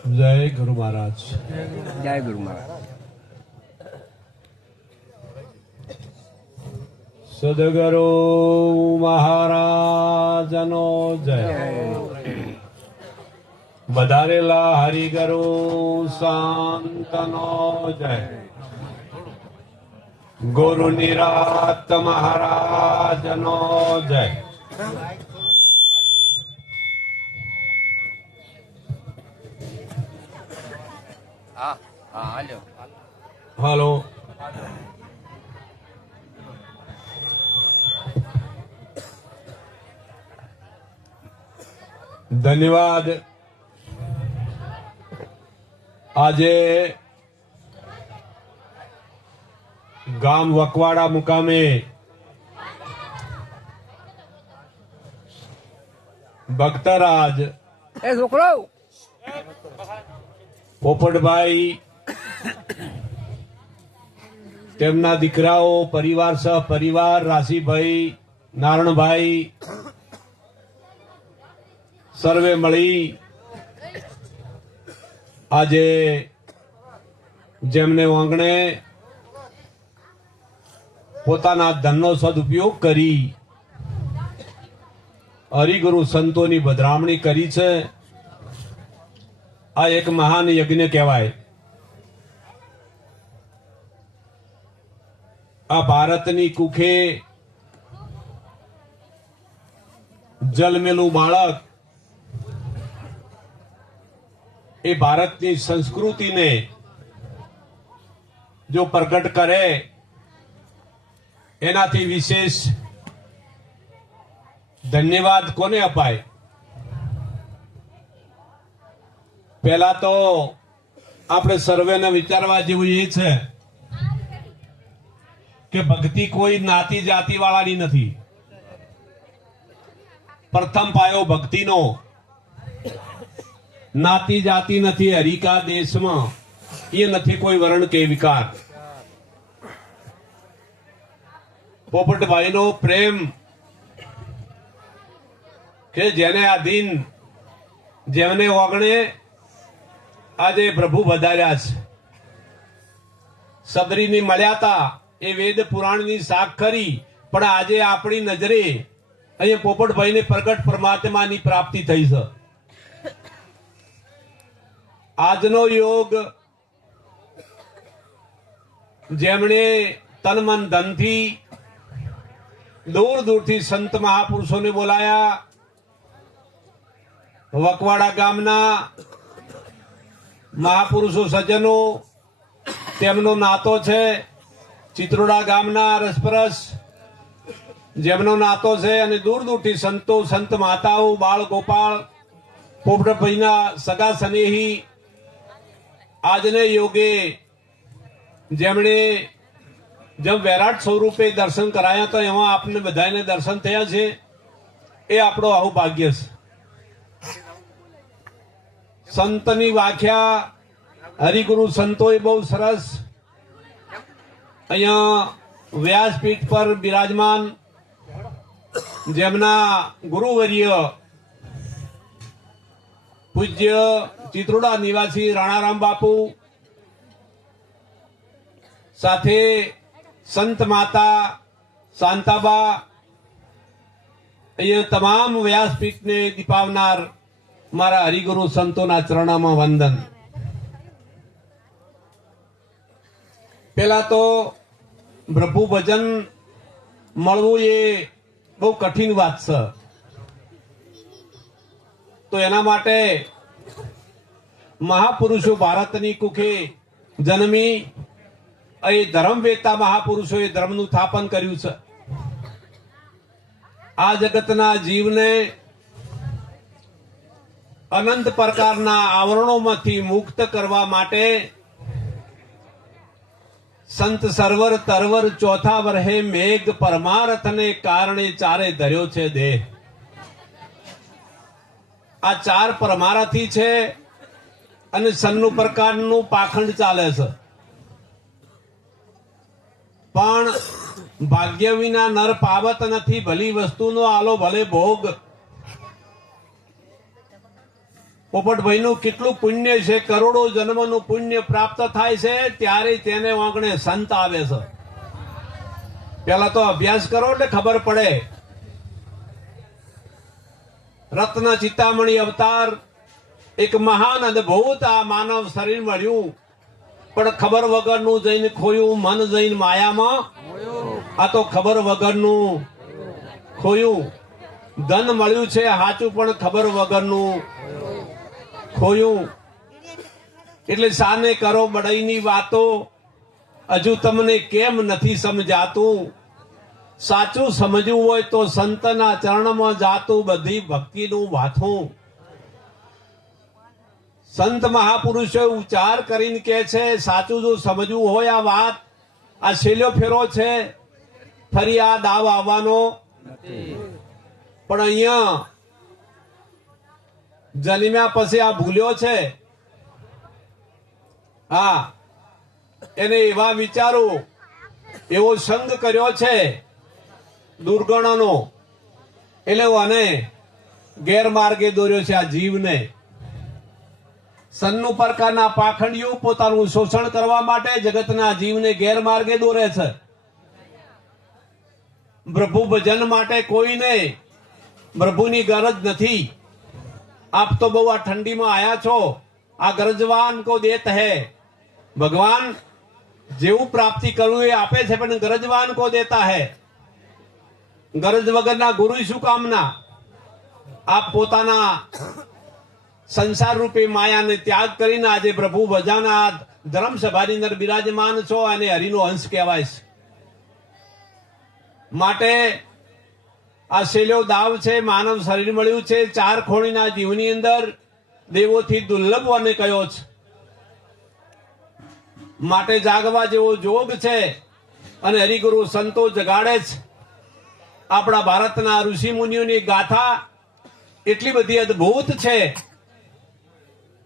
જય ગુરુ મહારાજ. જય ગુરુ મહારાજ. સદગુરુ મહારાજનો જય. વધારેલા હરિગુરુ સંતનો જય. ગુરુ નિરાત મહારાજનો જય. હાલો. ધન્યવાદ. આજે ગામ વકવાડા મુકામે ભક્તરાજ એ છોકરો પોપટભાઈ તેમના દીકરાઓ પરિવાર સહ પરિવાર રાશિભાઈ નારણભાઈ સર્વે મળી આજે જેમને આંગણે પોતાના ધનનો સદુપયોગ કરી હરિગુરુ સંતોની પધરામણી કરી છે. આ એક મહાન યજ્ઞ કહેવાય. આ ભારતની કુખે જન્મેલું બાળક એ ભારતની સંસ્કૃતિને જો પ્રગટ કરે એનાથી વિશેષ ધન્યવાદ કોને અપાય? પહેલા તો આપણે સર્વેને વિચારવા જેવું એ છે કે ભક્તિ કોઈ જ્ઞાતિ જાતિ વાળાની નથી. પ્રથમ પાયો ભક્તિનો. જ્ઞાતિ જાતિ નથી હરિકા દેશમાં, એ નથી કોઈ વર્ણ કે વિકાર. પોપટભાઈનો પ્રેમ કે જેને આધીન જેમને ઓગણે આજે પ્રભુ વધાર્યા છે. સબરીની મળ્યા હતા એ વેદ પુરાણની સાખ ખરી, પણ આજે આપણી નજરે અહીંયા પોપટભાઈને પ્રગટ પરમાત્માની પ્રાપ્તિ થઈ છે. આજનો યોગ જેમણે તન મન ધનથી દૂર દૂરથી સંત મહાપુરુષોને બોલાયા, વકવાડા ગામના મહાપુરુષો સજ્જનો તેમનો નાતો છે. ચિત્રોડા ગામના રસપરસ જેમનો નાતો છે, અને દૂર દૂરથી સંતો સંત માતાઓ બાળ ગોપાળ પોપટભાઈના સગા સ્નેહી આજને યોગે જેમણે જેમ વૈરાટ સ્વરૂપે દર્શન કરાયા તો એમાં આપને બધાને દર્શન થયા છે. એ આપણો આવું ભાગ્ય છે. સંતની વ્યાખ્યા હરિગુરુ સંતોએ બહુ સરસ અહીંયા વ્યાસપીઠ પર બિરાજમાન જેમના ગુરુવર્ય પૂજ્ય ચિત્રોડા નિવાસી રાણારામ બાપુ સાથે સંત માતા શાંતાબા, અહીંયા તમામ વ્યાસપીઠને દીપાવનાર મારા હરિગુરુ સંતોના ચરણામાં વંદન. પેલા તો પ્રભુ ભજન મળવું એ બહુ કઠિન વાત છે. તો એના માટે મહાપુરુષો ભારતની કુખે જન્મી એ ધર્મવેતા મહાપુરુષોએ ધર્મનું સ્થાપન કર્યું છે. આ જગતના જીવને અનંત પ્રકારના આવરણોમાંથી મુક્ત કરવા માટે સંત સર્વર તરવર ચોથા વર્ષે મેઘ પરમાર્થને કારણે ચારે ધર્યો છે દેહ. આ ચાર પરમારથી છે અને સન્નું પ્રકારનું પાખંડ ચાલે છે. પણ ભાગ્ય વિના નર પાવત નથી, ભલી વસ્તુનો આલો ભલે ભોગ. પોપટભાઈનું કેટલું પુણ્ય છે, કરોડો જન્મનું પુણ્ય પ્રાપ્ત થાય છે ત્યારે તેને વાંકણે સંત આવે છે. પેલા તો અભ્યાસ કરો એટલે ખબર પડે. રત્ન ચિંતામણી અવતાર એક મહાન અદભુત આ માનવ શરીર મળ્યું, પણ ખબર વગરનું જઈને ખોયું, મન જઈને માયામાં. આ તો ખબર વગરનું ખોયું. ધન મળ્યું છે સાચું, પણ ખબર વગરનું ખોયું. એટલે સાને કરો બડાઈની વાતો, હજુ તમને કેમ નથી સમજાતું? સાચું સમજવું હોય તો સંતના ચરણમાં જાતું, બધી ભક્તિનું વાથું. સંત મહાપુરુષો ઉચ્ચાર કરીને કે છે, સાચું જો સમજવું હોય આ વાત, આ છેલ્લો ફેરો છે, ફરી આ દાવ આવવાનો પણ અહીંયા જન્મ્યા પછી આ ભૂલ્યો છે. હા, એને એવા વિચારો, એવો સંગ કર્યો છે દુર્ગણોનો, એટલે આને ગેરમાર્ગે દોર્યો છે આ જીવને. સન્નુ પ્રકારના પાખંડીઓ પોતાનું શોષણ કરવા માટે જગતના જીવને ગેરમાર્ગે દોરે છે. પ્રભુ ભજન માટે કોઈને પ્રભુની ગરજ નથી. આપ તો બહુ આ ઠંડીમાં આયા છો, આ ગરજવાન કો દેત હૈ. ભગવાન જેવું પ્રાપ્તિ કરવું એ આપે છે, પણ ગરજવાન કો દેતા હૈ. ગરજ વગરના ગુરુ શું કામના? આપ પોતાના સંસાર રૂપી માયાને ત્યાગ કરીને આજે પ્રભુ ભજાના ધર્મસભાની અંદર બિરાજમાન છો, અને હરિનો અંશ કહેવાય છે. માટે આ છેલ્લો દાવ છે, માનવ શરીર મળ્યું છે. ચાર ખોણીના જીવની અંદર દેવોથી દુર્લભ અને કયો છે. માટે જાગવા જેવો જોગ છે, અને હરિગુરુ સંતો જગાડે છે. આપણા ભારતના ઋષિ મુનિઓની ગાથા એટલી બધી અદભુત છે,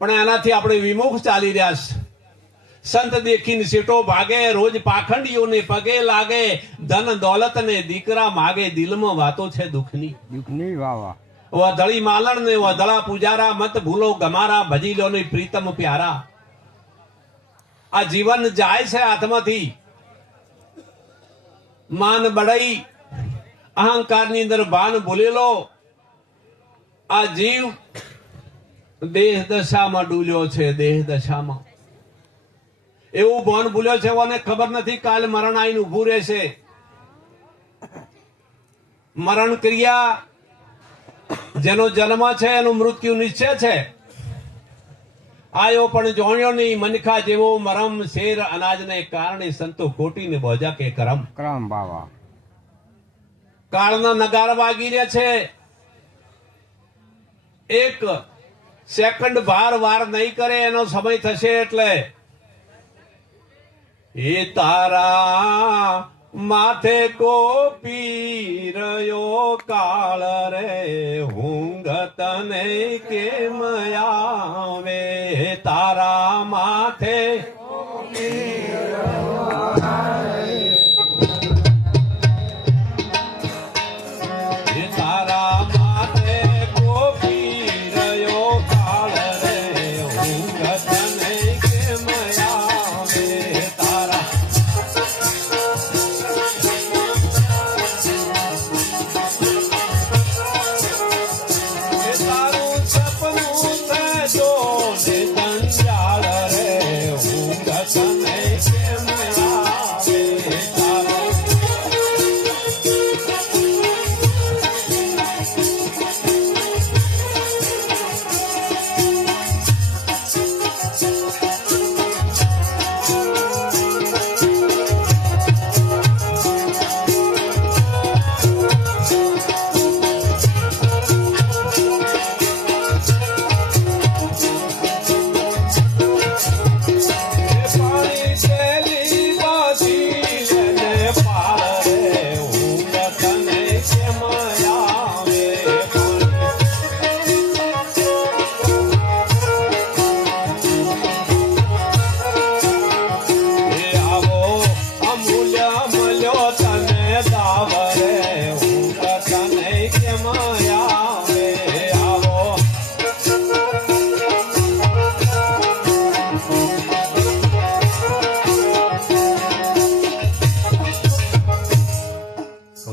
પણ એનાથી આપણે વિમુખ ચાલી રહ્યા છે. સંત દેખીને સેટો ભાગે, રોજ પાખંડીઓને પગે લાગે, ધન દોલત ને દીકરા માગે, દિલમાં વાતો છે દુઃખની. દુઃખની વાવા વધળી માલણ ને વધળા પૂજારા, મત ભૂલો ગમારા, ભજી લો ને પ્રીતમ પ્યારા. આ જીવન જાય છે હાથમાંથી. માન બડાઈ અહંકારની અંદર ભાન ભૂલેલો આ જીવ દેહ દશામાં ડૂલ્યો છે. દેહ દશામાં એવું ભાન ભૂલ્યો છે, એને ખબર નથી કાલ મરણ આવીને ઉભું રહેશે. મરણ ક્રિયા જેનો જન્મ છે એનું મૃત્યુ નિશ્ચય છે. આયો પણ જોણ્યો નહીં, મનખા જેવો મરમ, શેર અનાજને કારણે સંતો ખોટીને બોજા કે કરમ. ક્રમ બાવા કાળના નગાર વાગી રહ્યા છે. એક સેકન્ડ વાર નહીં કરે એનો સમય થશે. એટલે એ તારા માથે કોપી રહ્યો કાળ રે, ઊંઘ તને કેમ આવે? તારા માથે તારા માથે કોપી રહ્યો કાળ રે, ઊંઘ તને કેમ આવે? તારા તારું સપનું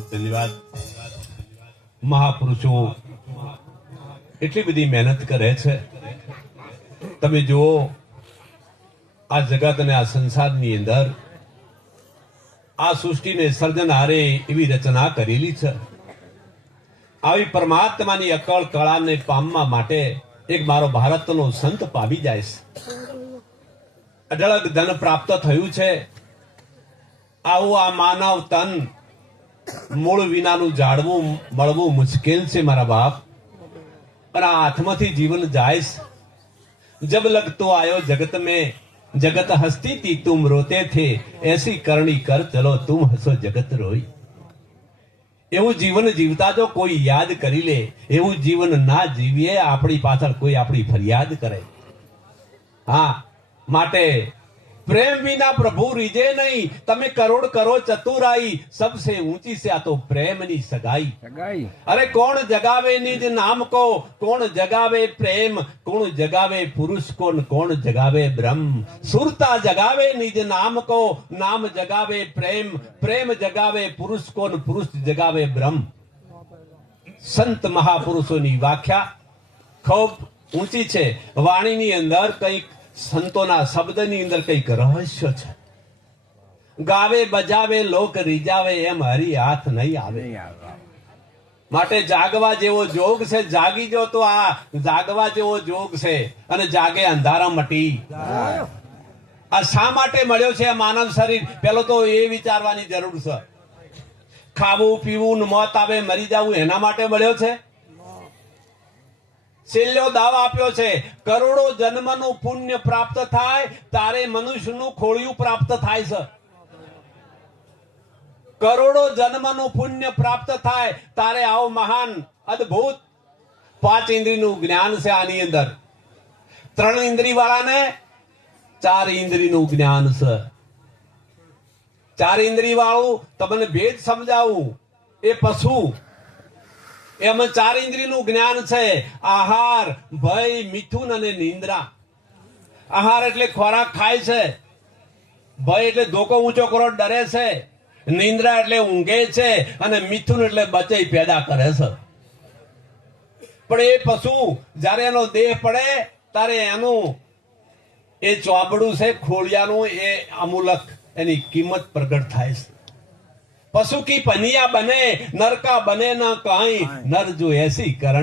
પહેલી વાત, મહાપુરુષો એટલી બધી મહેનત કરે છે. તમે જુઓ, આ જગત અને આ સંસારની અંદર આ સૃષ્ટિને સર્જનહારે એવી રચના કરેલી છે. આવી પરમાત્માની અકળ કળાને પામવા માટે એક મારો ભારતનો સંત પામી જાય છે. અઢળક ધન પ્રાપ્ત થયું છે. આવું આ માનવ તન મૂળ વિનાનું ઝાડવું મળવું મુશ્કેલ છે મારા બાપ. અને આ હાથમાંથી જીવન જાય છે. जब लग तो आयो जगत में, जगत हंसती थी तुम रोते थे, ऐसी करनी कर चलो तुम हंसो जगत रोई. એવું જીવન જીવતા જો કોઈ યાદ કરી લે, એવું જીવન ના જીવીએ આપણી પાછળ કોઈ આપણી ફરિયાદ કરે. હા, માટે પ્રેમ વિના પ્રભુ રીજે નહીં. તમે કરોડ કરો ચતુરાઈ, સબસે ઊંચી છે આ તો પ્રેમની સગાઈ. સગાઈ અરે કોણ જગાવે નિજ નામ કો, કોણ જગાવે પ્રેમ, કોણ જગાવે પુરુષ કોણ, કોણ જગાવે બ્રહ્મ. સુરતા જગાવે નિજ નામ કો, નામ જગાવે પ્રેમ, પ્રેમ જગાવે પુરુષ કોણ, પુરુષ જગાવે બ્રહ્મ. સંત મહાપુરુષોની વ્યાખ્યા ખૂબ ઊંચી છે. વાણીની અંદર કંઈક સંતોના શબ્દની અંદર કંઈક રહસ્ય છે. ગાવે બજાવે લોક રીજાવે, એમ હરી હાથ નહીં આવે. નહીં આવે. માટે જાગવા જેવો જોગ છે. જાગી જો તો આ જાગવા જેવો જોગ છે. અને જાગે અંધારા મટી. આ શા માટે મળ્યો છે આ માનવ શરીર? પેલો તો એ વિચારવાની જરૂર છે. ખાવું પીવું ને મોત આવે મરી જવું એના માટે મળ્યો છે? છેલ્લો દાવ આપ્યો છે, કરોડો જન્મનું પુણ્ય પ્રાપ્ત થાય તારે મનુષ્યનું ખોળિયું પ્રાપ્ત થાય છે. કરોડો જન્મનું પુણ્ય પ્રાપ્ત થાય તારે આવો મહાન અદ્ભુત 5 ઇન્દ્રિયનું જ્ઞાન છે આની અંદર. 3 ઇન્દ્રિય વાળાને 4 ઇન્દ્રિયનું જ્ઞાન છે. 4 ઇન્દ્રિય વાળું તમને ભેદ સમજાવું. એ પશુ, એમાં 4 ઇન્દ્રિયનું જ્ઞાન છે. આહાર, ભય, મિથુન અને નિંદ્રા. આહાર એટલે ખોરાક ખાય છે. ભય એટલે ધોકો ઊંચો કરો ડરે છે. નિંદ્રા એટલે ઊંઘે છે. અને મિથુન એટલે બચઈ પેદા કરે છે. પણ એ પશુ જ્યારે એનો દેહ પડે ત્યારે એનું એ ચોબડું છે ખોળિયાનું, એ અમૂલક એની કિંમત પ્રગટ થાય છે. पशु की पनिया बने, नर का बने ना कहीं, नर जो ऐसी करण